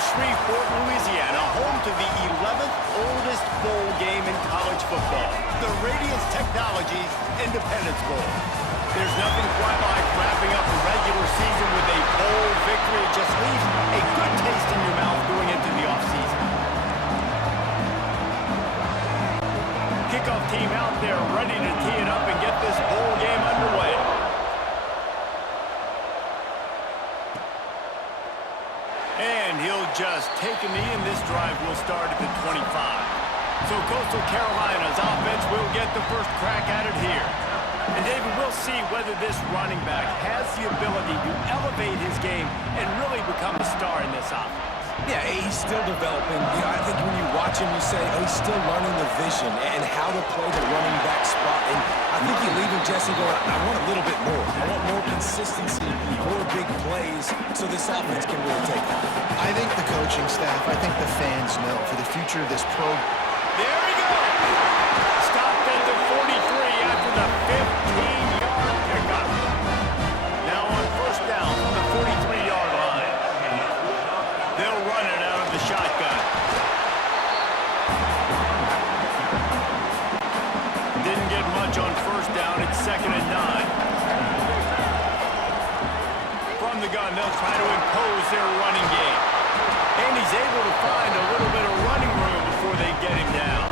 Shreveport, Louisiana, home to the 11th oldest bowl game in college football, the Radiance Technologies Independence Bowl. There's nothing quite like wrapping up the regular season with a bowl victory. It just leaves a good taste in your mouth going into the offseason. Kickoff team out there ready to tee it up and get this bowl game underway. And he'll just take a knee, and this drive will start at the 25. So Coastal Carolina's offense will get the first crack at it here. And David, we'll see whether this running back has the ability to elevate his game and really become a star in this offense. Yeah, he's still developing. You know, I think when you watch him, you say, oh, he's still learning the vision and how to play the running back spot. And I think you leave him, Jesse, going, I want a little bit more. I want more consistency, more big plays, so this offense can really take off. I think the coaching staff, I think the fans know for the future of this program. There we go! Stopped at the 43 after the 15-yard pickup. Now on first down from the 43-yard line. They'll run it out of the shotgun. Didn't get much on first down. It's 2nd and 9. From the gun, they'll try to impose their running game. And he's able to find a little bit of running room before they get him down.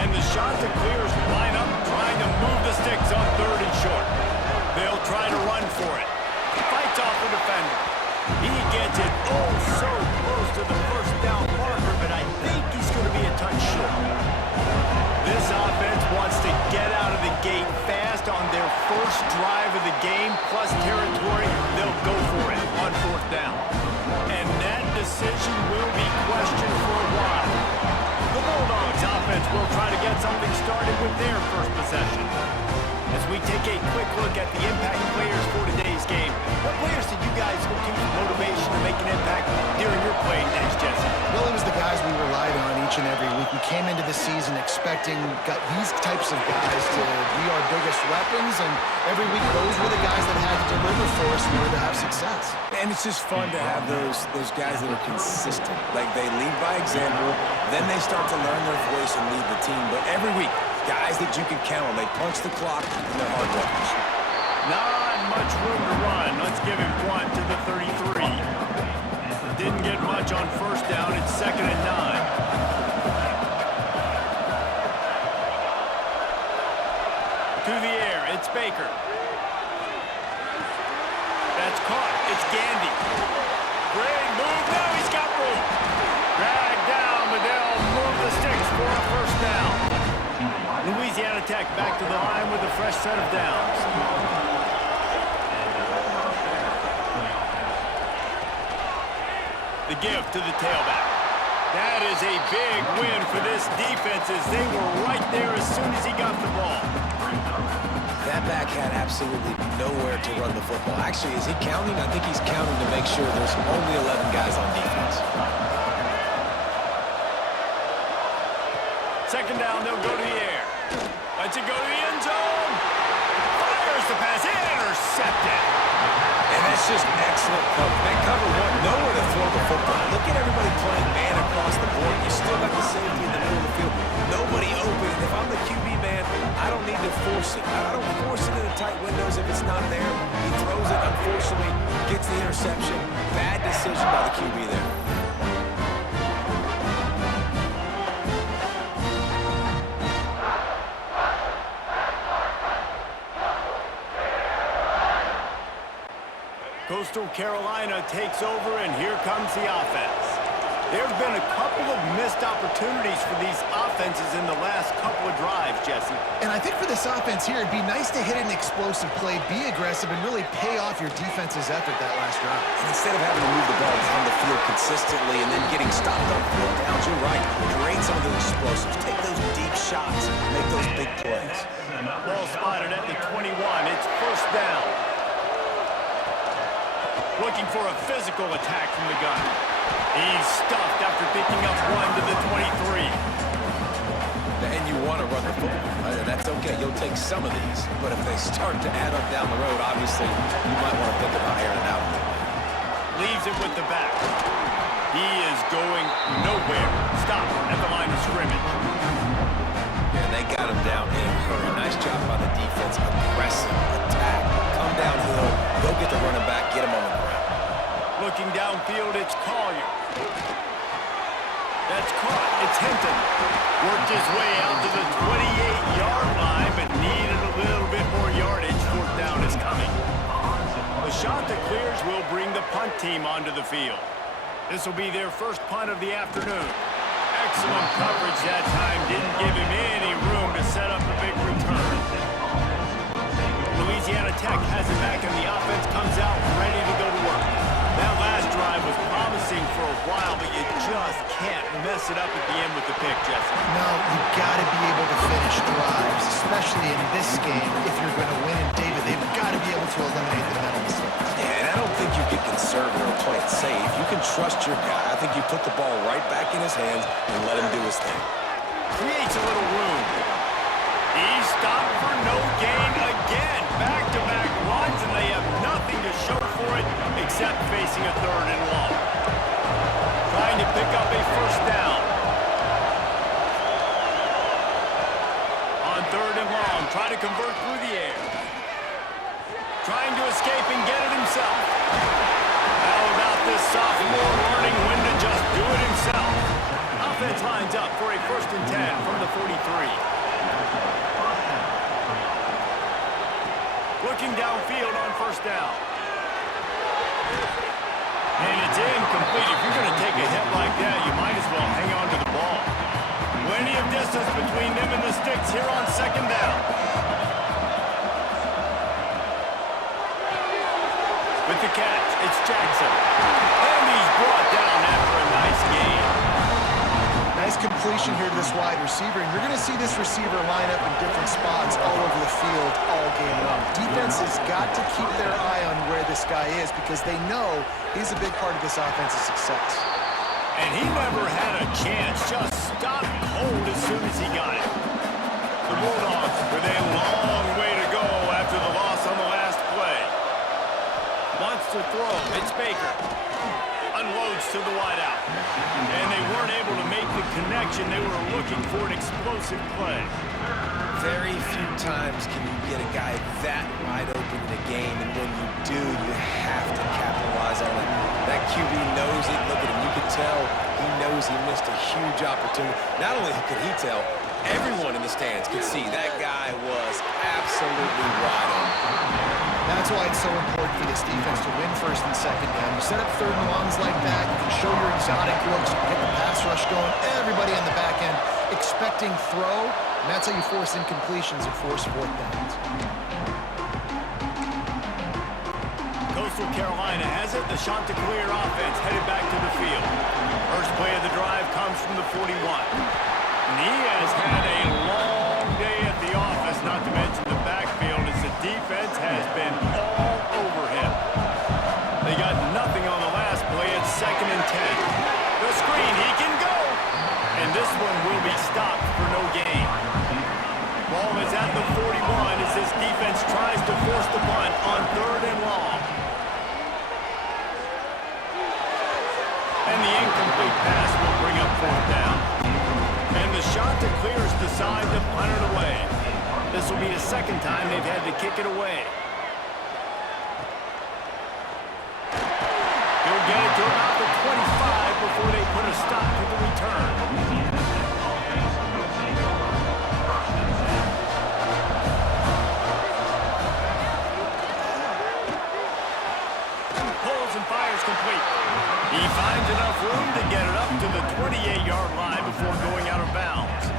And the Chanticleers line up trying to move the sticks on 3rd and short. They'll try to run for it. Fights off the defender. He gets it so close to the first down marker, but I think he's going to be a touch short. This offense wants to get out of the gate fast on their first drive of the game, plus territory. They'll go for it on 4th down. And that decision will be questioned for a while. The Bulldogs offense will try to get something started with their first possession. As we take a quick look at the impact players for today's game, what players did you guys look to for motivation to make an impact during your playing days, Jesse? Well, it was the guys we relied on each and every week. We came into the season expecting these types of guys to be our biggest weapons, and every week those were the guys that had to deliver for us in order to have success. And it's just fun to have those guys that are consistent. Like, they lead by example, then they start to learn their voice and lead the team. But every week, guys that you can count on. They punch the clock, and they're hard workers. Not much room to run. Let's give him one to the 33. Didn't get much on first down. It's 2nd and 9. To the air. It's Baker. That's caught. It's Gandy. Great move. Now he's got room. Dragged down, but they'll move the sticks for a first down. Louisiana Tech back to the line with a fresh set of downs. The give to the tailback. That is a big win for this defense as they were right there as soon as he got the ball. That back had absolutely nowhere to run the football. Actually, is he counting? I think he's counting to make sure there's only 11 guys on defense. 2nd down, they'll go to the air. Lets it go to the end zone. Fires the pass. Intercepted. And that's just excellent cover. That cover one, nowhere to throw the football. Look at everybody playing man across the board. You still got the safety in the middle of the field. Nobody open. And if I'm the QB man, I don't need to force it. I don't force it into tight windows if it's not there. He throws it, unfortunately, gets the interception. Bad decision by the QB there. Coastal Carolina takes over, and here comes the offense. There have been a couple of missed opportunities for these offenses in the last couple of drives, Jesse. And I think for this offense here, it'd be nice to hit an explosive play, be aggressive, and really pay off your defense's effort that last drive. And instead of having to move the ball down the field consistently and then getting stopped on fourth downs, you're right. Create some of those explosives. Take those deep shots. Make those big plays. Ball spotted at the 21. It's first down. Looking for a physical attack from the gun. He's stuffed after picking up one to the 23. And you want to run the football. That's okay. You'll take some of these. But if they start to add up down the road, obviously, you might want to think about airing it out. Leaves it with the back. going nowhere. Stop at the line of scrimmage. And they got him down in a hurry. Nice job by the defense. Aggressive attack. Come downhill. Go get the running back. Get him on the ground. Looking downfield, it's Collier. That's caught. It's Hinton. Worked his way out to the 28-yard line, but needed a little bit more yardage. Fourth down is coming. The shot that clears will bring the punt team onto the field. This will be their first punt of the afternoon. Excellent coverage that time. Didn't give him any room to set up a big return. Louisiana Tech has it back, and the offense comes out ready to go to work. That last drive was promising for a while, but you just can't mess it up at the end with the pick, Jesse. No, you got to be able to finish drives, especially in this game. If you're going to win, and David, they've got to be able to eliminate the mental mistakes. Yeah, and I don't think you get conservative or play it safe. You can trust your guy. I think you put the ball right back in his hands and let him do his thing. Creates a little room. He's stopped for no gain again. Back-to-back runs, and they have nothing to show for it except facing a third and long. Trying to pick up a first down. On third and long, trying to convert through the air. Trying to escape and get it himself. How about this sophomore learning when to just do it himself? Offense lines up for a 1st and 10 from the 43. Looking downfield on first down. And it's incomplete. If you're going to take a hit like that, you might as well hang on to the ball. Plenty of distance between them and the sticks here on second down. With the catch, it's Jackson. And he's brought down after a nice gain. Nice completion here to this wide receiver, and you're going to see this receiver line up in different spots all over the field all game long. Defense has got to keep their eye on where this guy is because they know he's a big part of this offense's success. And he never had a chance, just stopped cold as soon as he got it. The Bulldogs with a long way to go after the loss on the last play. Wants to throw, it's Baker. Unloads to the wideout. And they weren't able to make the connection. They were looking for an explosive play. Very few times can you get a guy that wide open in a game, and when you do, you have to capitalize on it. That QB knows it. Look at him. You can tell he knows he missed a huge opportunity. Not only could he tell, everyone in the stands could see that guy was absolutely wide open. That's why it's so important for this defense to win first and second down. You set up third and longs like that, you can show your exotic looks, you can get the pass rush going, everybody on the back end expecting throw, and that's how you force incompletions and force fourth downs. Coastal Carolina has it. The Chanticleer offense headed back to the field. First play of the drive comes from the 41. And he has had a long day at the office, not to mention the backfield, as the defense has been all over him. They got nothing on the last play. It's 2nd and 10. The screen, he can go. And this one will be stopped for no gain. Ball is at the 41 as this defense tries to force the punt on third and long. And the incomplete pass will bring up fourth down. And the Chanticleers decide to punt it away. This will be the second time they've had to kick it away. He'll get it to about the 25 before they put a stop to the return. Pulls and fires complete. He finds enough room to get it up to the 28-yard line before going out of bounds.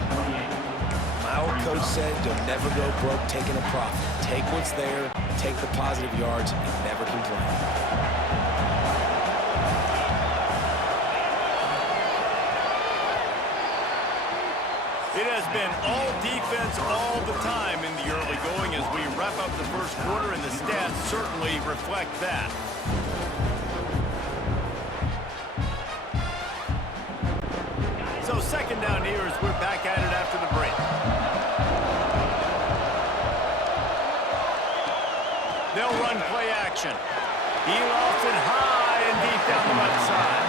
My old coach said you'll never go broke taking a profit. Take what's there, take the positive yards, and never complain. It has been all defense all the time in the early going as we wrap up the first quarter, and the stats certainly reflect that. So second down here as we're back at it after the break. They'll run play action. He lofts it high and deep down the left side.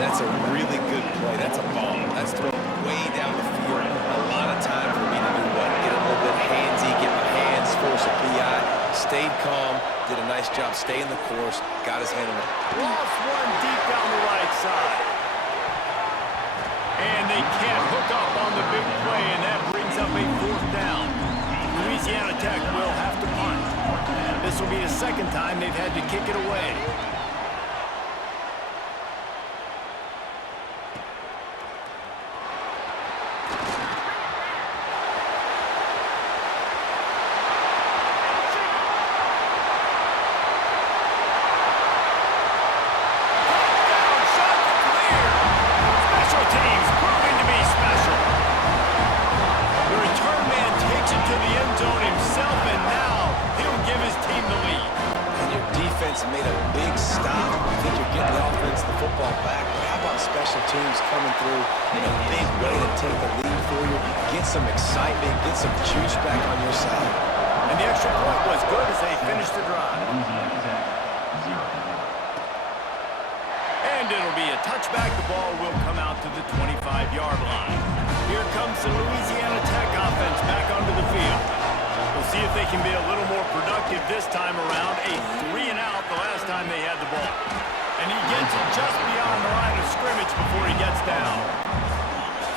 That's a really good play. That's a bomb. That's thrown way down the field. A lot of time for me to do what? Get a little bit handsy, get my hands, force a PI. Stayed calm, did a nice job staying the course, got his hand on it. Lost one deep down the right side. And they can't hook up on the big play, and that brings up a 4th down. Louisiana Tech will have to punt. This will be the second time they've had to kick it away. Made a big stop. I think you're getting the offense the football back, but how about special teams coming through in a big way to take the lead for you, get some excitement, get some juice back on your side. And the extra point was good as they finished the drive. And it'll be a touchback. The ball will come out to the 25-yard line. Here comes the Louisiana Tech offense back onto the field. We'll see if they can be a little more productive this time around. A 3-and-out the last time they had the ball. And he gets it just beyond the line of scrimmage before he gets down.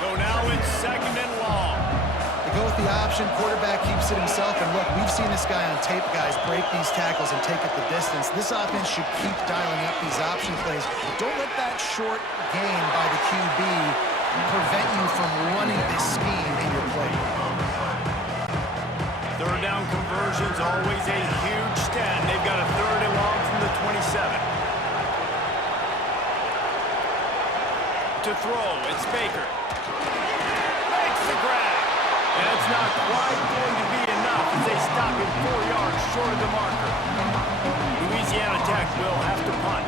So now it's 2nd and long. They go with the option. Quarterback keeps it himself. And look, we've seen this guy on tape, guys, break these tackles and take it the distance. This offense should keep dialing up these option plays. Don't let that short gain by the QB prevent you from running this scheme in your play. 3rd down conversion's always a huge stat. They've got a 3rd and long from the 27. To throw, it's Baker. Makes the grab. And it's not quite going to be enough as they stop him 4 yards short of the marker. Louisiana Tech will have to punt.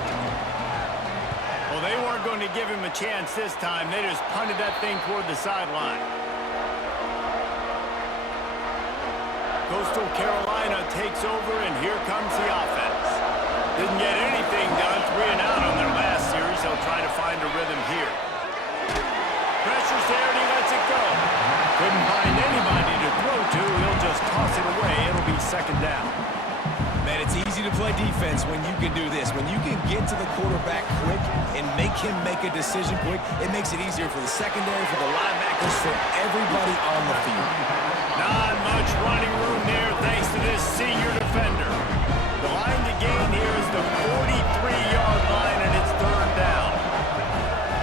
Well, they weren't going to give him a chance this time. They just punted that thing toward the sideline. Coastal Carolina takes over, and here comes the offense. Didn't get anything done, 3-and-out on their last series. They'll try to find a rhythm here. Pressure's there, and he lets it go. Couldn't find anybody to throw to. He'll just toss it away. It'll be 2nd down. Man, it's easy to play defense when you can do this. When you can get to the quarterback quick and make him make a decision quick, it makes it easier for the secondary, for the linebackers, for everybody on the field. Not much running room there thanks to this senior defender. The line to gain here is the 43-yard line, and it's 3rd down.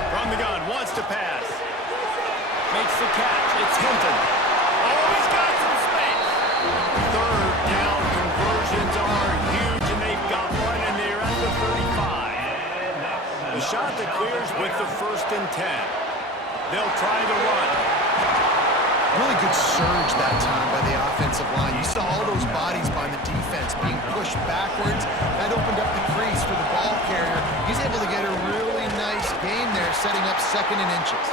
From the gun, wants to pass. Makes the catch. It's Hinton. Oh, he's got some space. 3rd down conversions are huge, and they've got one, and they're at the 35. The shot that clears with the 1st and 10. They'll try the run. Really good surge that time by the offensive line. You saw all those bodies by the defense being pushed backwards. That opened up the crease for the ball carrier. He's able to get a really nice gain there, setting up 2nd and inches.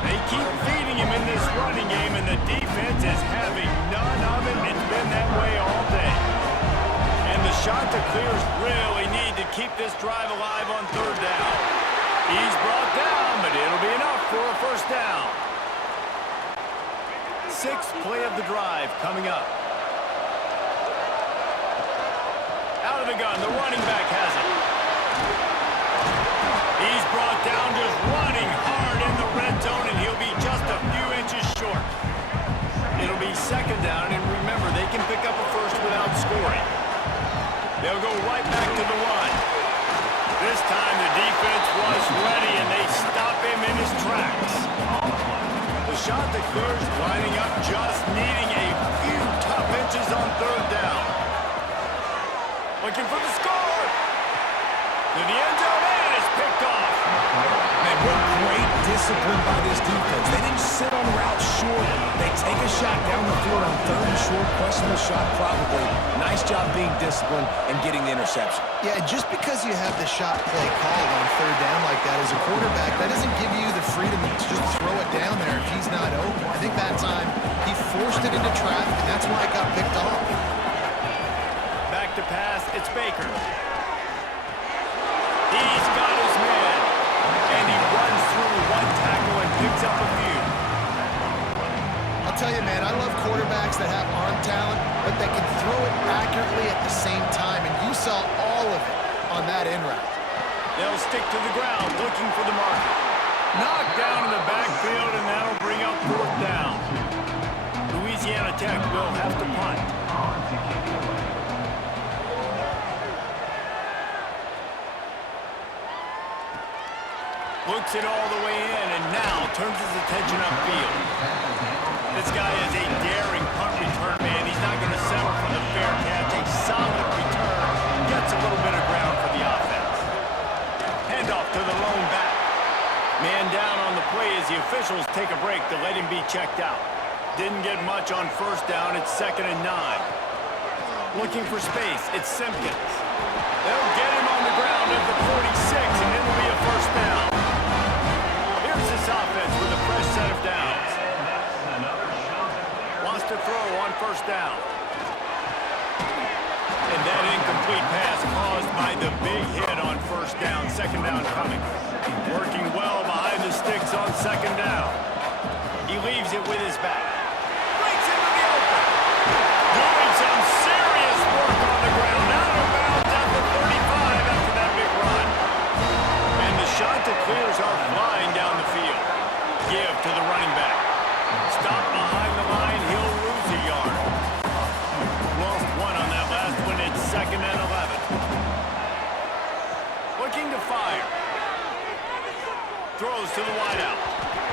They keep feeding him in this running game, and the defense is having none of it. It's been that way all day. And the shot to clears really need to keep this drive alive on 3rd down. He's brought down, but it'll be enough for a 1st down. 6th play of the drive coming up. Out of the gun, the running back has it. He's brought down just running hard in the red zone, and he'll be just a few inches short. It'll be 2nd down, and remember, they can pick up a 1st without scoring. They'll go right back to the run. This time the defense was ready, and they stop him in his tracks. The shot that clears, lining up, just needing a few tough inches on 3rd down. Looking for the score. To the end zone, and it's picked off. Man, what great discipline by this defense. They didn't sit on route short. They take a shot down the field on 3rd and short. Questionable shot, probably. Nice job being disciplined and getting the interception. Yeah, just because you have the shot play called on 3rd down like that as a quarterback, that doesn't give you the freedom to just throw it down there if he's not open. I think that time he forced it into traffic, and that's why it got picked off. Back to pass, it's Baker. He's got his man, and to the ground, looking for the marker. Knocked down in the backfield, and that'll bring up fourth down. Louisiana Tech will have to punt. Looks it all the way in, and now turns his attention upfield. This guy is a daring punt return man. He's not going to settle for the fair catch. A solid return. Gets a little bit of ground for the offense. Handoff to the lone back. Man down on the play as the officials take a break to let him be checked out. Didn't get much on first down. It's 2nd and 9. Looking for space. It's Simpkins. They'll get him on the ground at the 46, and it'll be a first down. Here's this offense with a fresh set of downs. Wants to throw on first down. And that incomplete pass caused by the big hit on first down. 2nd down coming. Working well behind the sticks on 2nd down. He leaves it with his back. Breaks into the open. Doing some serious work on the ground. Out of bounds at the 35 after that big run. And the Chanticleers are flying down the field. Give to the running back. Stop behind the line. He'll lose a yard. Lost one on that last one. It's 2nd and 11. Looking to fire. Throws to the wideout.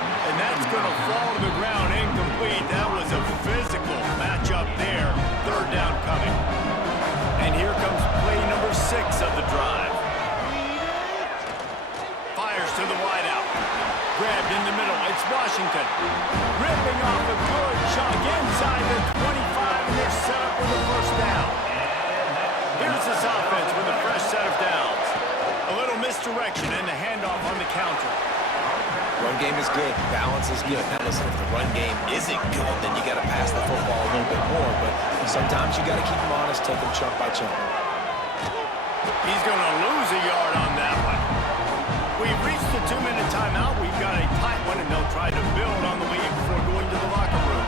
And that's going to fall to the ground incomplete. That was a physical matchup there. 3rd down coming. And here comes play number 6 of the drive. Fires to the wideout. Grabbed in the middle. It's Washington. Ripping off a good chunk inside the 25, and they're set up with a first down. Here's this offense with a fresh set of downs. A little misdirection and the handoff on the counter. Run game is good. Balance is good. Now listen, if the run game isn't good, then you got to pass the football a little bit more. But sometimes you got to keep them honest, take them chunk by chunk. He's going to lose a yard on that one. We've reached the 2-minute timeout. We've got a tight one, and they'll try to build on the lead before going to the locker room.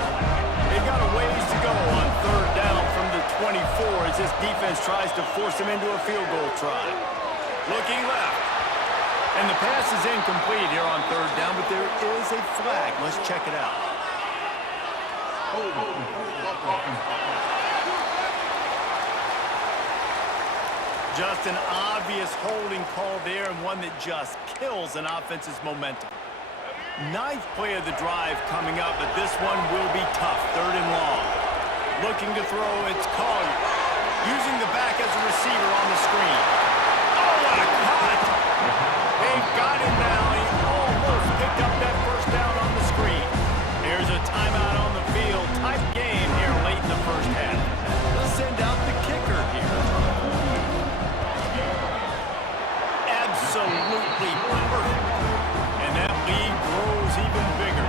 They've got a ways to go on 3rd down from the 24 as this defense tries to force them into a field goal try. Looking left. And the pass is incomplete here on 3rd down, but there is a flag. Let's check it out. Just an obvious holding call there, and one that just kills an offense's momentum. 9th play of the drive coming up, but this one will be tough. 3rd and long. Looking to throw, it's Collier. Using the back as a receiver on the screen. Oh, what a cut! They've got him now. He almost picked up that first down on the screen. There's a timeout on the field. Tight game here late in the first half. Let's send out the kicker here. Absolutely perfect. And that lead grows even bigger.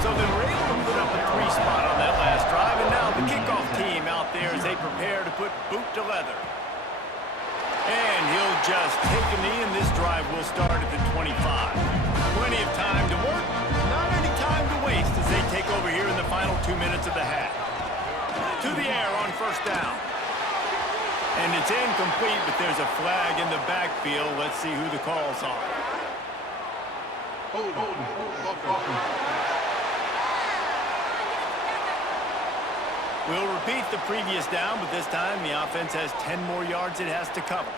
So they were able to put up a 3 spot on that last drive. And now the kickoff team out there as they prepare to put boot to leather. And he'll just take a knee, and this drive will start at the 25. Plenty of time to work, not any time to waste as they take over here in the final 2 minutes of the half. To the air on first down. And it's incomplete, but there's a flag in the backfield. Let's see who the call's on. We'll repeat the previous down, but this time the offense has 10 more yards it has to cover.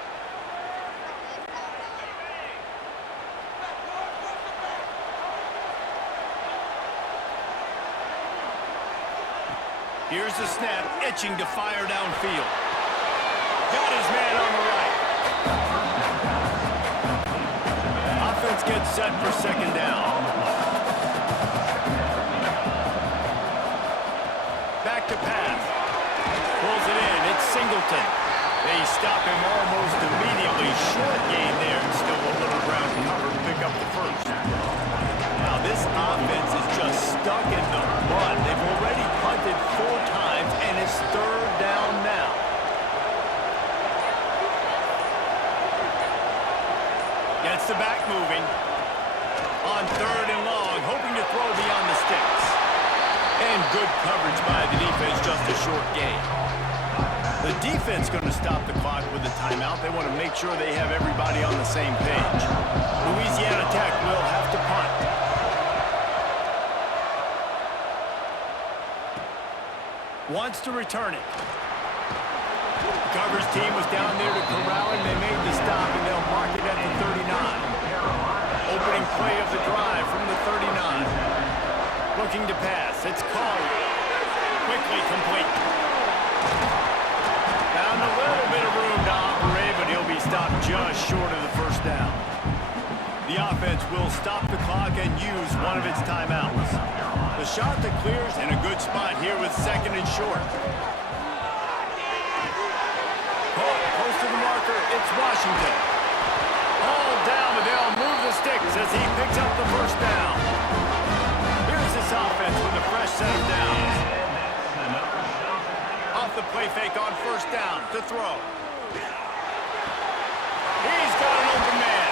Here's the snap, itching to fire downfield. Got his man on the right. Offense gets set for 2nd down. Back to pass. Pulls it in. It's Singleton. They stop him almost immediately. Short gain there, and still a little ground cover to pick up the first. Now this offense is just stuck in the mud. They've already punted 4 times, and it's 3rd down now. Gets the back moving. On 3rd and long, hoping to throw beyond the sticks. And good coverage by the defense, just a short gain. The defense going to stop the clock with the timeout. They want to make sure they have everybody on the same page. Louisiana Tech will have to punt. Wants to return it. Coverage team was down there to corral him. They made the stop, and they'll mark it at the 39. Opening play of the drive from the 39. Looking to pass. It's Collier. Quickly complete. Found a little bit of room to operate, but he'll be stopped just short of the first down. The offense will stop the clock and use one of its timeouts. The shot that clears in a good spot here with second and short. Close to the marker, it's Washington. All down, but they'll move the sticks as he picks up the first down. Here's this offense with a fresh set of downs. Off the play fake on first down to throw. He's got an open man.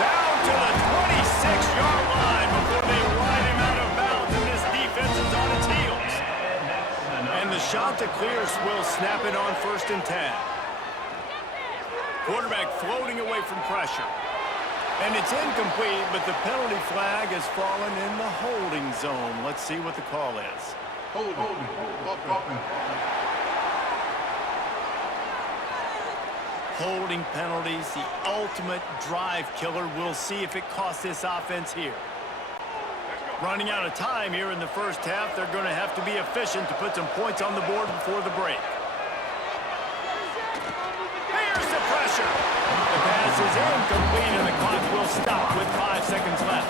Down to the 26-yard line before they ride him out of bounds, and this defense is on its heels. And the shot that clears will snap it on 1st and 10. Quarterback floating away from pressure. And it's incomplete, but the penalty flag has fallen in the holding zone. Let's see what the call is. Holding penalties, the ultimate drive killer. We'll see if it costs this offense here. Running out of time here in the first half. They're going to have to be efficient to put some points on the board before the break. Here's the pressure. The pass is incomplete, and the clock will stop with 5 seconds left.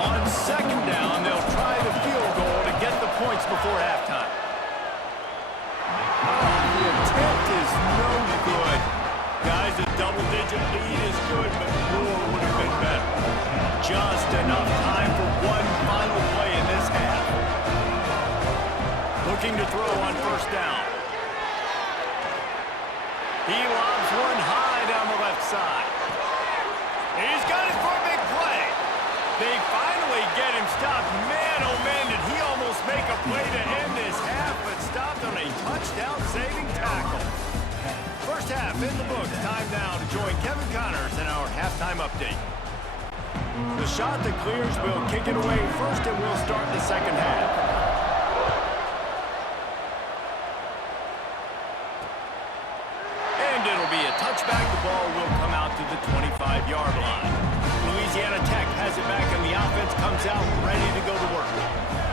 On second down, they'll try the field goal to get the points before halftime. The attempt is no good. Guys, a double-digit lead is good, but more would have been better. Just enough time for one final play in this half. Looking to throw on first down. He lobs one high down the left side. He's got it for a big play. They finally get him stopped. Man, oh man, did he almost make a play to end this half, but stopped on a touchdown-saving tackle. First half in the books. Time now to join Kevin Connors in our halftime update. The shot that clears will kick it away first, and we'll start the second half. And it'll be a touchback. The ball will come out to the 25-yard line. Louisiana Tech has it back, and the offense comes out ready to go to work.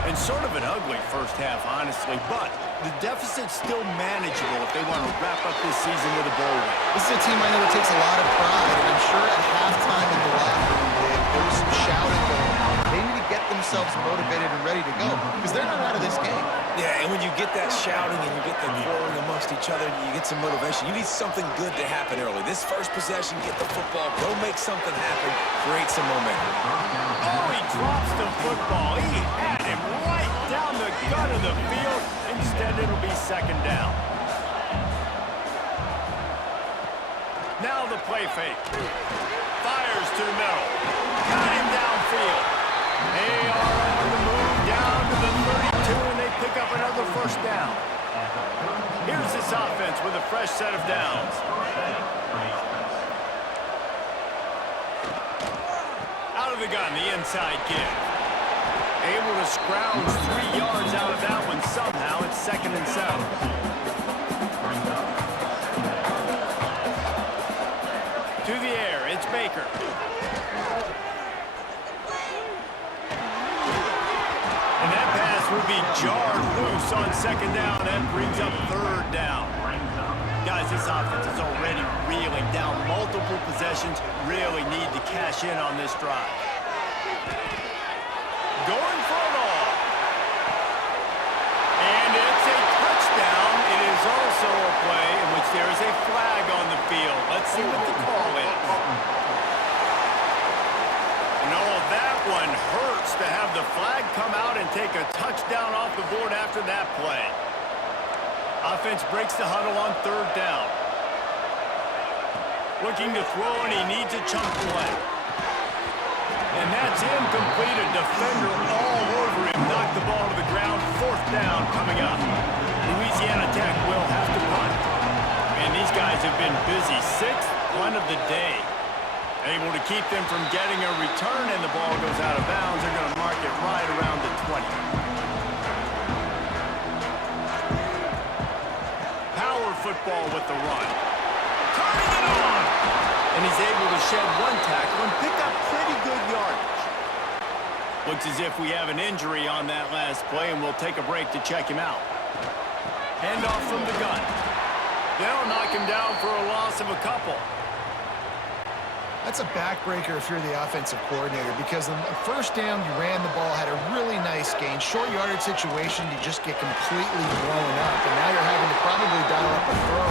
And sort of an ugly first half, honestly, but the deficit's still manageable if they want to wrap up this season with a bowl win. This is a team I know that takes a lot of pride, and I'm sure at halftime in the locker room there was some shouting going on. They need to get themselves motivated and ready to go because they're not out of this game. Yeah, and when you get that shouting and you get them quarreling amongst each other, you get some motivation. You need something good to happen early. This first possession, get the football, go make something happen, create some momentum. Oh, he drops the football. He had him right down the gut of the field. Instead, it'll be second down. Now the play fake. Fires to the middle. Got him downfield. They are on the move down to the 32, and they pick up another first down. Here's this offense with a fresh set of downs. Out of the gun, the inside kick. Able to scrounge 3 yards out of that one somehow. It's 2nd and 7. To the air, it's Baker. And that pass will be jarred loose on second down. That brings up third down. Guys, this offense is already reeling down multiple possessions. Really need to cash in on this drive. Going for it all. And it's a touchdown. It is also a play in which there is a flag on the field. Let's see what the call is. No, that one hurts to have the flag come out and take a touchdown off the board after that play. Offense breaks the huddle on third down. Looking to throw, and he needs a chunk play. And that's incomplete. A defender all over him. Knocked the ball to the ground. Fourth down coming up. Louisiana Tech will have to punt. These guys have been busy. 6th punt of the day. Able to keep them from getting a return, and the ball goes out of bounds. They're going to mark it right around the 20. Power football with the run. Turning it on! And he's able to shed one tackle and pick up pretty good yardage. Looks as if we have an injury on that last play, and we'll take a break to check him out. Handoff from the gun. They'll knock him down for a loss of a couple. That's a backbreaker if you're the offensive coordinator, because on the first down, you ran the ball, had a really nice gain. Short yardage situation, you just get completely blown up, and now you're having to probably dial up a throw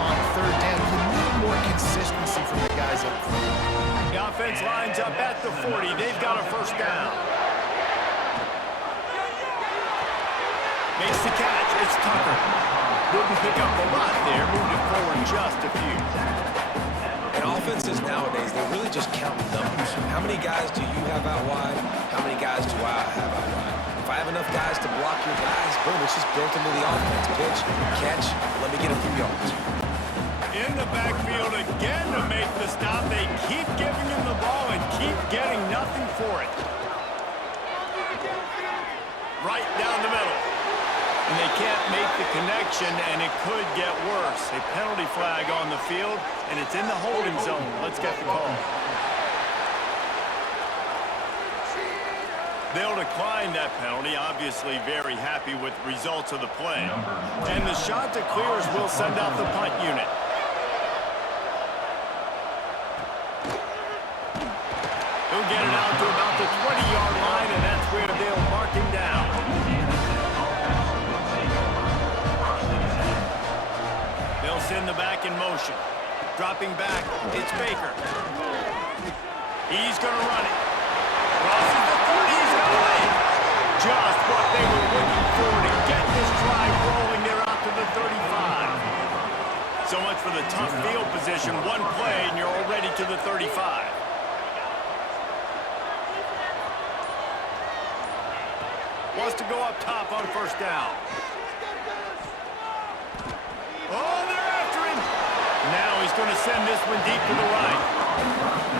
on 3rd down. You need more consistency from the guys up front. The offense lines up at the 40. They've got a first down. Makes the catch. It's Tucker. Didn't pick up a lot there. Moved it forward just a few. And offenses nowadays, they're really just counting numbers. How many guys do you have out wide? How many guys do I have out wide? If I have enough guys to block your guys, boom, it's just built into the offense. Pitch, catch, let me get a few yards. In the backfield again to make the stop. They keep giving him the ball and keep getting nothing for it. Right down the middle. And they can't make the connection, and it could get worse. A penalty flag on the field, and it's in the holding zone. Let's get the call. They'll decline that penalty, obviously very happy with the results of the play. And the shot to clears will send out the punt unit. He'll get it out to about the 20-yard line, and that's where they'll mark him down. They'll send the back in motion. Dropping back, it's Baker. He's going to run it. Crosses the 30, he's going to lay it. Just what they were looking for to get this drive rolling. They're out to the 35. So much for the tough field position. One play, and you're already to the 35. Wants to go up top on first down. Oh, they're after him. Now he's going to send this one deep to the right.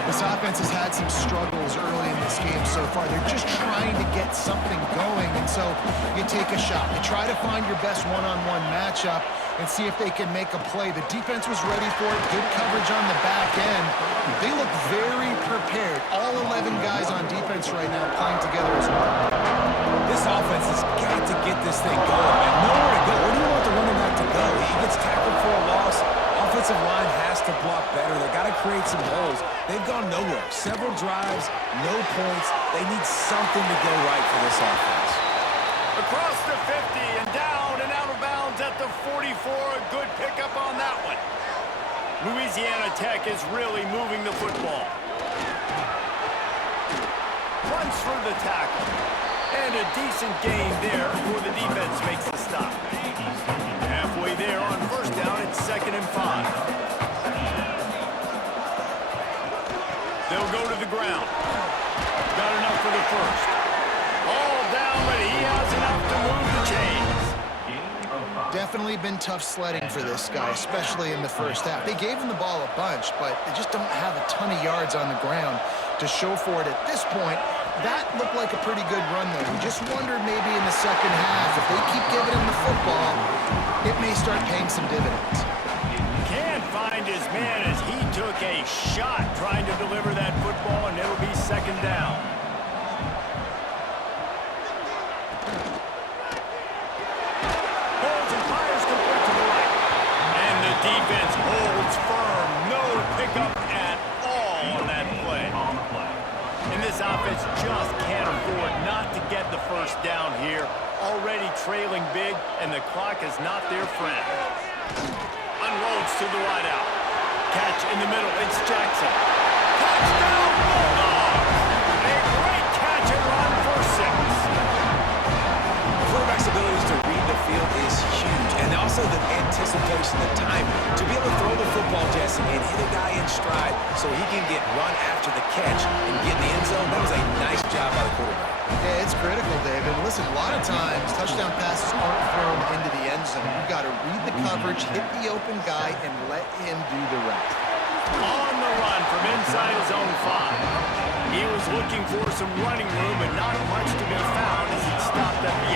This offense has had some struggles early in this game so far. They're just trying to get something going, and so you take a shot. You try to find your best one-on-one matchup and see if they can make a play. The defense was ready for it. Good coverage on the back end. They look very prepared. All 11 guys on defense right now playing together as well. This offense has got to get this thing going, man. Nowhere to go. Where do you want the running back to go? He gets tackled for a loss. Offensive line has to block better. They've got to create some holes. They've gone nowhere. Several drives, no points. They need something to go right for this offense. Across the 50 and down and out of bounds at the 44. A good pickup on that one. Louisiana Tech is really moving the football. Runs through the tackle. And a decent gain there before the defense makes the stop. Halfway there on first down, it's 2nd and 5. They'll go to the ground. Got enough for the first. All down, but he has enough to move the chains. Definitely been tough sledding for this guy, especially in the first half. They gave him the ball a bunch, but they just don't have a ton of yards on the ground to show for it at this point. That looked like a pretty good run, though. We just wondered maybe in the second half, if they keep giving him the football, it may start paying some dividends. Can't find his man as he took a shot trying to deliver that football, and it'll be 2nd down. Holds and fires complete to the right. And the defense holds firm. No pickup at all on that play. And this offense just can't afford not to get the first down here. Already trailing big, and the clock is not their friend. Unloads to the wideout. Catch in the middle. It's Jackson. Touchdown, Bulldogs! A great catch and run for 6. The quarterback's abilities to read the field is huge, and also the anticipation, the time to be able to throw the football, Jesse, and hit a guy in stride so he can get run after the catch and get in the end zone. That was a nice job by the quarterback. Yeah, it's critical, David. Listen, a lot of times touchdown passes aren't thrown into the end zone. You've got to read the coverage, hit the open guy, and let him do the rest. On the run from inside his own 5. He was looking for some running room, but not much to be found as he stopped at the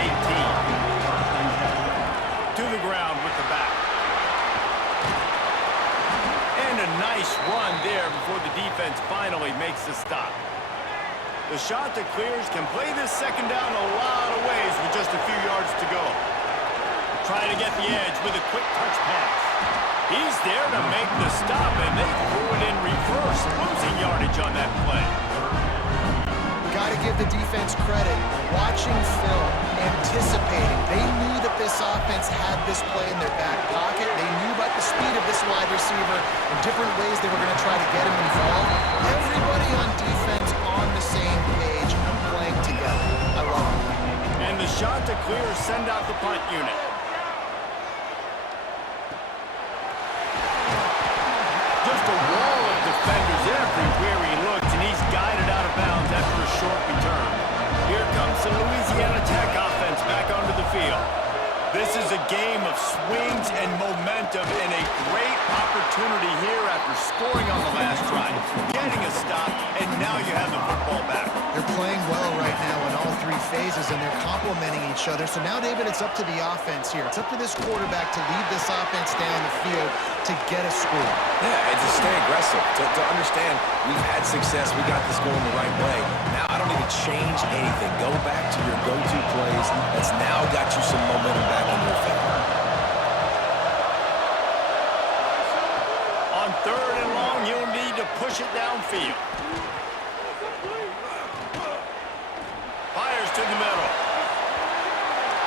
18. To the ground with the back. And a nice run there before the defense finally makes the stop. The shot that clears can play this second down a lot of ways with just a few yards to go. Trying to get the edge with a quick touch pass. He's there to make the stop, and they threw it in reverse, losing yardage on that play. Got to give the defense credit. Watching film, anticipating. They knew that this offense had this play in their back pocket. They knew about the speed of this wide receiver and different ways they were going to try to get him involved. Everybody on defense on the same page, playing together. I love it. And the shot to clear send out the punt unit. Just a wall of defenders everywhere he looks, and he's guided out of bounds after a short return. Here comes the Louisiana Tech offense back onto the field. This is a game of swings and momentum and a great opportunity here after scoring on the last drive, getting a stop, and now you have the football back. They're playing well right now in all three phases, and they're complementing each other. So now, David, it's up to the offense here. It's up to this quarterback to lead this offense down the field to get a score. Yeah, and to stay aggressive, to understand we've had success, we got this going the right way. Now I don't need to change anything. Go back to your go-to plays. That's now got you some momentum back in your favor. On 3rd and long, you'll need to push it downfield. Fires to the middle.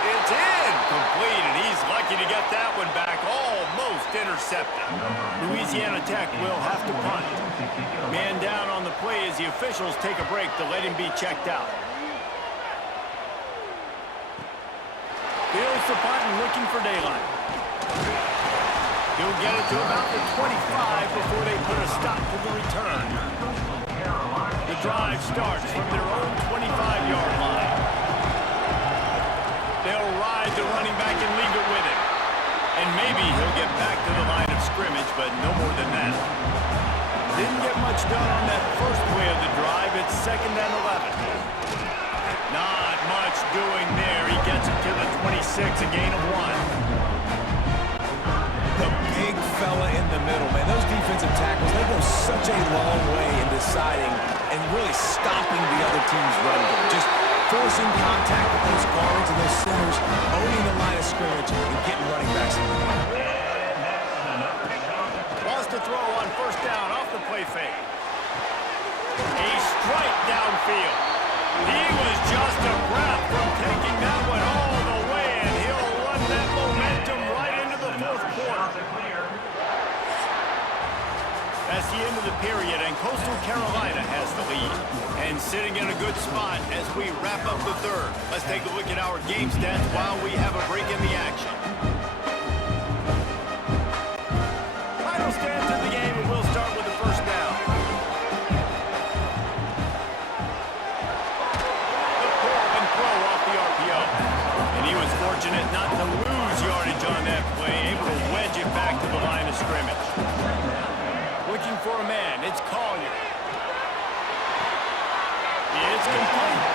It's incomplete, and he's lucky to get that one back, almost intercepted. Louisiana Tech will have to punt. Man down on the play as the officials take a break to let him be checked out. Fields the punt and looking for daylight. He'll get it to about the 25 before they put a stop to the return. The drive starts from their own 25-yard line. They'll ride the running back and leave it with him. And maybe he'll get back to the line of scrimmage, but no more than that. Didn't get much done on that first play of the drive. It's 2nd and 11. Not much doing there. He gets it to the 26, a gain of 1. The big fella in the middle, man. Those defensive tackles, they go such a long way in deciding and really stopping the other team's run game. Just forcing contact with those guards and those centers, owning the line of scrimmage, and getting running backs in the line. Wants to throw on 1st down off the play fake. A strike downfield. He was just a breath from taking that one all the way, and he'll run that momentum right into the 4th quarter. That's the end of the period, and Coastal Carolina has the lead. And sitting in a good spot as we wrap up the 3rd. Let's take a look at our game stats while we have a break in the action. Final stands in the game, and we'll start with the 1st down. The pull and throw off the RPO. And he was fortunate not to lose yardage on that play, able to wedge it back to the line of scrimmage. Looking for a man, it's Collier. It's complete.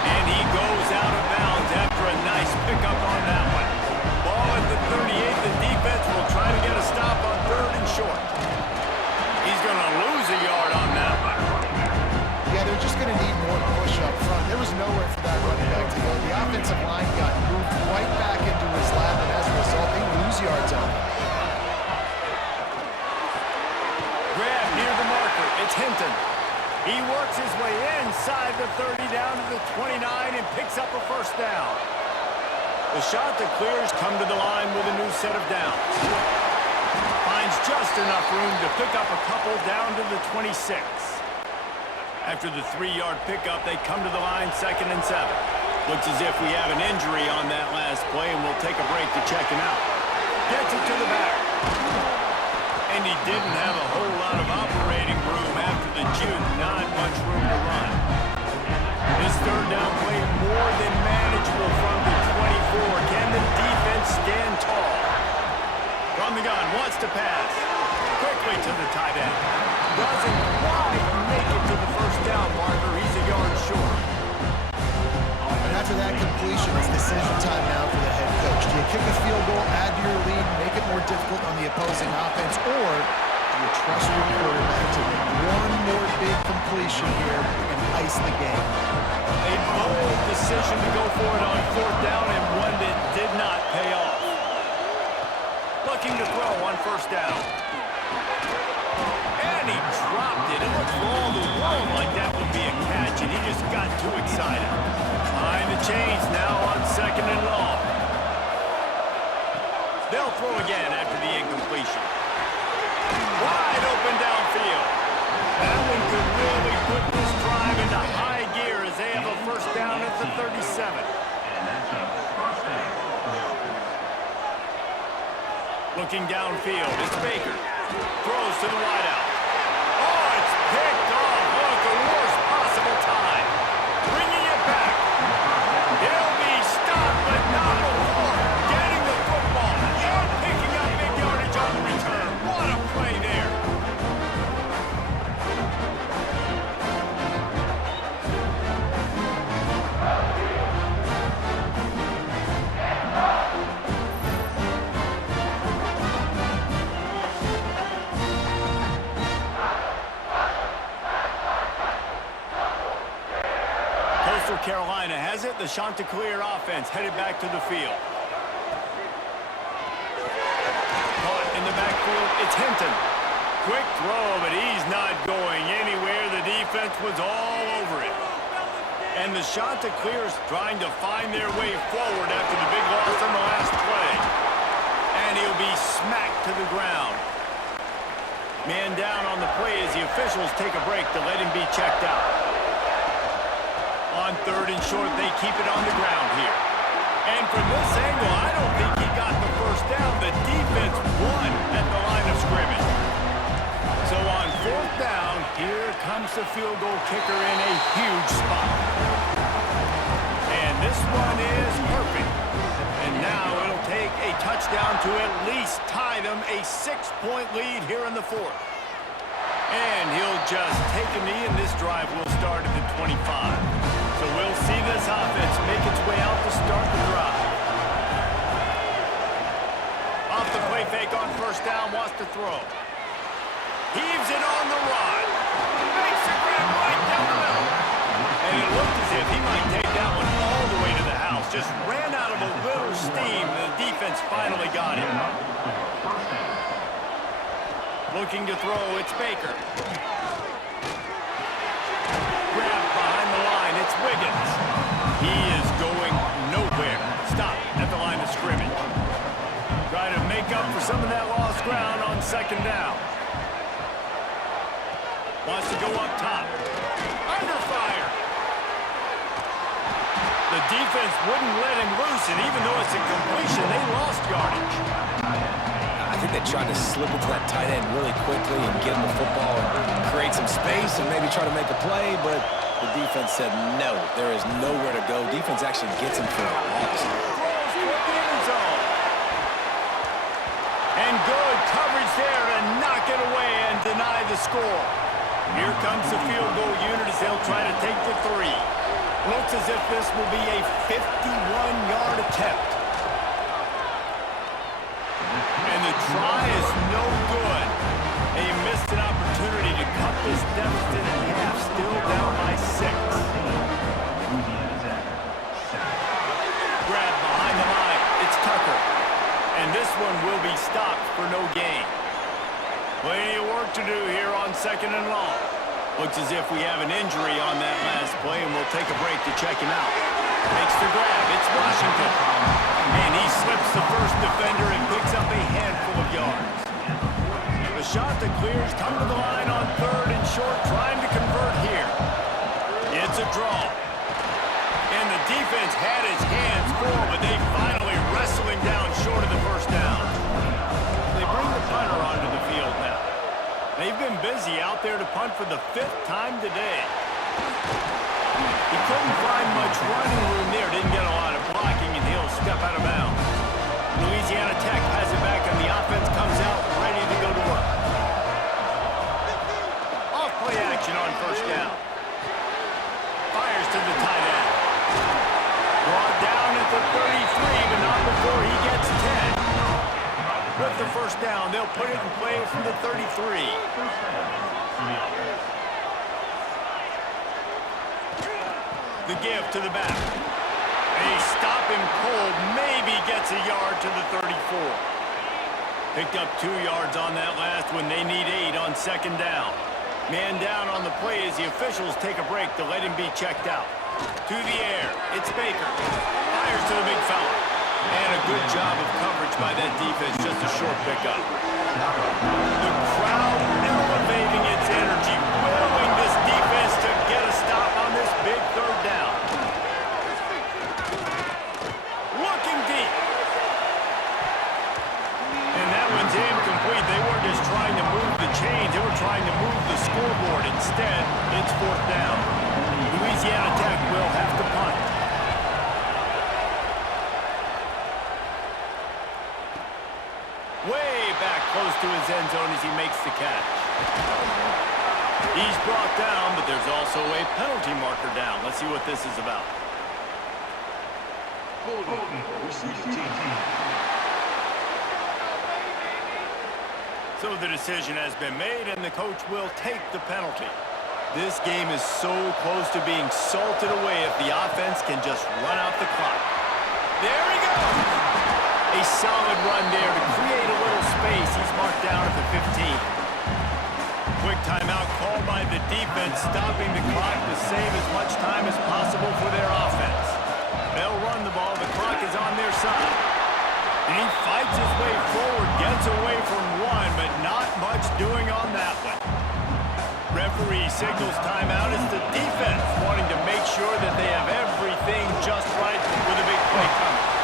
And he goes out of bounds after a nice pickup on that one. Ball at the 38, the defense will try to get a stop on 3rd and short. He's going to lose a yard on that one. Yeah, they're just going to need more push up front. There was nowhere for that running back to go. The offensive line got moved right back into his lap, and as a result, they lose yards on him. Grab near the marker. It's Hinton. He works his way inside the 30 down to the 29 and picks up a 1st down. The shot that clears come to the line with a new set of downs. Finds just enough room to pick up a couple down to the 26. After the 3-yard pickup, they come to the line 2nd and 7. Looks as if we have an injury on that last play, and we'll take a break to check him out. Gets it to the back. And he didn't have a whole lot of operating room after the juke. Not much room to run. This 3rd down play more than manageable from the 24. Can the defense stand goal, add to your lead, make it more difficult on the opposing offense, or do you trust your quarterback to make one more big completion here and ice the game? A bold decision to go for it on fourth down and one that did not pay off. Looking to throw on first down. And he dropped it. It looked for all the world like that would be a catch, and he just got too excited. Behind the chains now on second and long. They'll throw again after the incompletion. Wide open downfield. That one could really put this drive into high gear as they have a first down at the 37. Looking downfield, it's Baker. Throws to the wideout. Oh, it's picked off. Oh, at the worst possible time. Bringing it back. He'll be stopped, but not before getting the football and picking up big yardage on the return. What a play there. Coastal Carolina has it. The Chanticleer offense headed back to the field. Caught in the backfield, it's Hinton. Quick throw, but he's not going anywhere. The defense was all over it. And the Chanticleers trying to find their way forward after the big loss on the last play. And he'll be smacked to the ground. Man down on the play as the officials take a break to let him be checked out. On third and short, they keep it on the ground here. And from this angle, I don't think he got the first down. The defense won at the line of scrimmage. So on fourth down, here comes the field goal kicker in a huge spot. And this one is perfect. And now it'll take a touchdown to at least tie them a 6-point lead here in the fourth. And he'll just take a knee, and this drive will start at the 25. So we'll see this offense make its way out to start the drive. Off the play fake on first down, wants to throw. Heaves it on the run. Makes a grab right down the middle. And it looked as if he might take that one all the way to the house. Just ran out of a little steam. The defense finally got him. Looking to throw, it's Baker. Grabbed behind the line, it's Wiggins. He is going nowhere. Stop at the line of scrimmage. Try to make up for some of that lost ground on second down. Wants to go up top. Under fire. The defense wouldn't let him loose, and even though it's a completion, they lost yardage. I think they tried to slip into that tight end really quickly and get him the football and create some space and maybe try to make a play, but the defense said no, there is nowhere to go. Defense actually gets him for a loss. Throws toward the end zone. And good coverage there to knock it away and deny the score. Here comes the field goal unit as they'll try to take the three. Looks as if this will be a 51-yard attempt. And the try is no good. They missed an opportunity to cut this deficit in half, still down by 6. Grab behind the line, it's Tucker. And this one will be stopped for no gain. Plenty of work to do here on second and long. Looks as if we have an injury on that last play, and we'll take a break to check him out. Makes the grab, it's Washington. And he slips the first defender and picks up a handful of yards. The Chanticleers come to the line on third and short, trying to convert here. It's a draw. And the defense had his hands full, but they finally wrestle him down short of the first down. They bring the punter onto the field now. They've been busy out there to punt for the 5th time today. He couldn't find much running room there, didn't get a lot of blocking, and he'll step out of bounds. Louisiana Tech has it back, and the offense comes out ready to go to work. Off play action on first down. Fires to the tight end. Brought down at the 33, but not before he gets 10. With the first down, they'll put it in play from the 33. The give to the back. They stop him cold, maybe gets a yard to the 34. Picked up 2 yards on that last one. They need 8 on second down. Man down on the play as the officials take a break to let him be checked out. To the air, it's Baker. Fires to the big fella. And a good job of coverage by that defense, just a short pickup. The crowd elevating its energy, willing this defense to get a stop on this big third down. Looking deep. And that one's incomplete. They weren't just trying to move the chains, they were trying to move the scoreboard. Instead, it's fourth down. Louisiana Tech will have to punt. Way back close to his end zone as he makes the catch. He's brought down, but there's also a penalty marker down. Let's see what this is about. So the decision has been made, and the coach will take the penalty. This game is so close to being salted away if the offense can just run out the clock. There he goes! A solid run there to create a little space. He's marked down at the 15. Quick timeout called by the defense, stopping the clock to save as much time as possible for their offense. They'll run the ball. The clock is on their side. And he fights his way forward, gets away from one, but not much doing on that one. Referee signals timeout as the defense wanting to make sure that they have everything just right with a big play coming.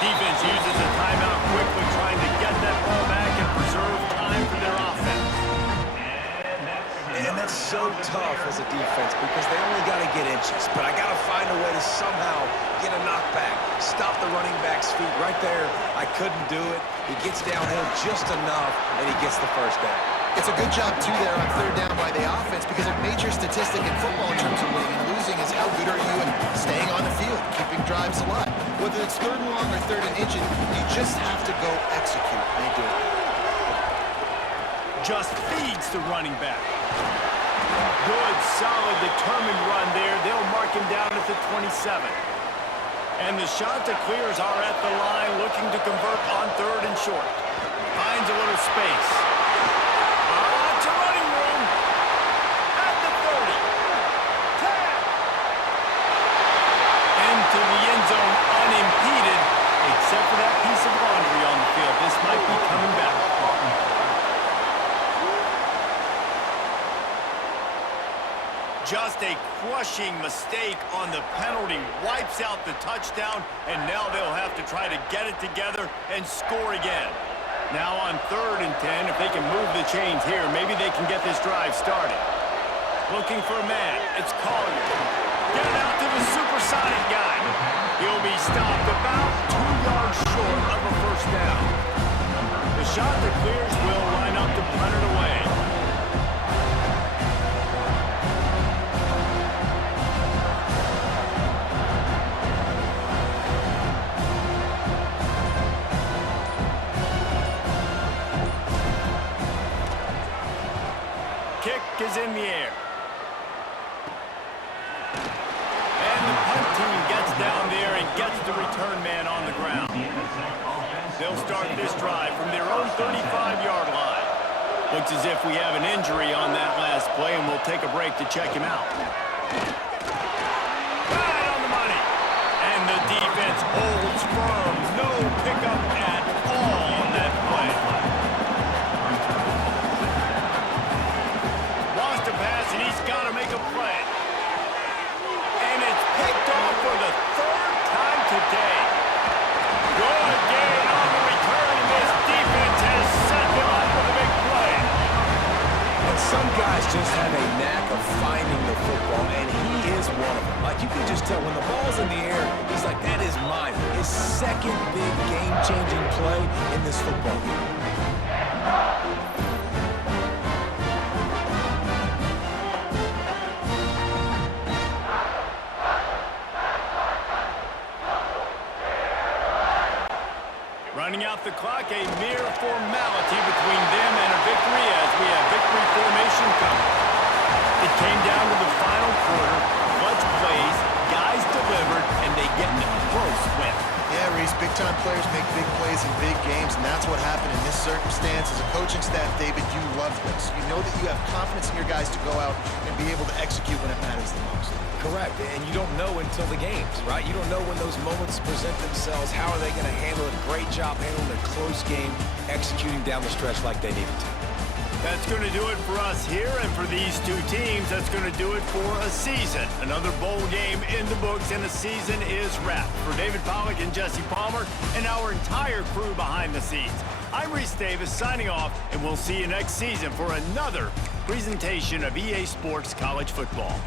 Defense uses a timeout quickly, trying to get that ball back and preserve time for their offense. And that's so tough as a defense because they only got to get inches. But I got to find a way to somehow get a knockback, stop the running back's feet right there. I couldn't do it. He gets downhill just enough, and he gets the first down. It's a good job, too, there on third down by the offense because a major statistic in football in terms of winning and losing is how good are you at staying on the field, keeping drives alive. Whether it's third and long or third and inches, you just have to go execute. They do it. Just feeds the running back. Good, solid, determined run there. They'll mark him down at the 27. And the Chanticleers are at the line looking to convert on third and short. Finds a little space. To running room. At the 30. 10. Into the end zone unimpeded, except for that piece of laundry on the field. This might be coming back. Just a crushing mistake on the penalty. Wipes out the touchdown, and now they'll have to try to get it together and score again. Now on third and 10, if they can move the chains here, maybe they can get this drive started. Looking for a man. It's Collier. Get it out to the supersonic guy. He'll be stopped about 2 yards short of a first down. The Chanticleers will line up to punt it away. Kick is in the air. And the punt team gets down there and gets the return man on the ground. They'll start this drive from their own 35-yard line. Looks as if we have an injury on that last play, and we'll take a break to check him out. Right on the money. And the defense holds firm. No pickup at all on that play. And he's got to make a play. And it's picked off for the third time today. Good gain on the return, and this defense has set them up with a big play. And some guys just have a knack of finding the football, and he is one of them. Like, you can just tell when the ball's in the air, he's like, that is mine. His second big game-changing play in this football game. Running out off the clock, a mere formality between them and a victory as we have victory formation coming. It came down to the final quarter, clutch plays, guys delivered, and they get a close win. Yeah, Reese, big-time players make big plays in big games, and that's what happened in this circumstance. As a coaching staff, David, you love this. You know that you have confidence in your guys to go out and be able to execute when it matters the most. Correct, and you don't know until the games, right? You don't know when those moments present themselves. How are they going to handle it? Great job handling a close game, executing down the stretch like they needed to. That's going to do it for us here, and for these two teams, that's going to do it for a season. Another bowl game in the books, and the season is wrapped. For David Pollack and Jesse Palmer, and our entire crew behind the scenes, I'm Reese Davis signing off, and we'll see you next season for another presentation of EA Sports College Football.